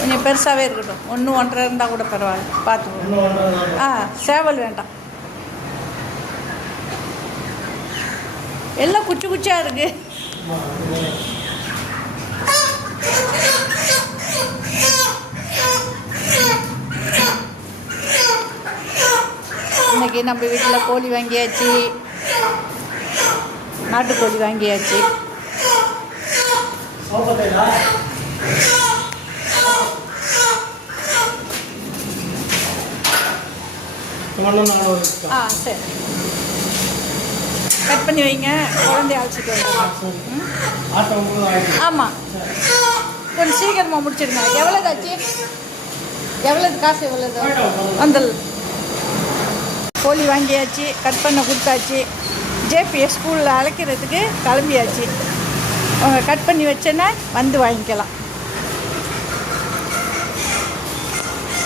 கொஞ்சம் பெருசாகவே இருக்கட்டும். 1 1.5 இருந்தால் கூட பரவாயில்ல, பார்த்துக்கணும். சேவல் வேண்டாம், எல்லாம் குச்சி குச்சியாக இருக்குது. இன்றைக்கி நம்ம வீட்டில் கோழி வாங்கியாச்சு, நாட்டுக்கோழி வாங்கியாச்சு. சரி, கட் பண்ணி வைங்க, குழந்தைய அழைச்சிட்டு வந்து. ஆமாம், கொஞ்சம் சீக்கிரமாக முடிச்சிடுங்க. எவ்வளோதாச்சு? எவ்வளோது காசு? எவ்வளோது? வந்துடல. கோழி வாங்கியாச்சு, கட் பண்ண கொடுத்தாச்சு. ஜேபிஎஸ் ஸ்கூலில் அழைக்கிறதுக்கு கிளம்பியாச்சு. அவங்க கட் பண்ணி வச்சேன்னா வந்து வாங்கிக்கலாம்.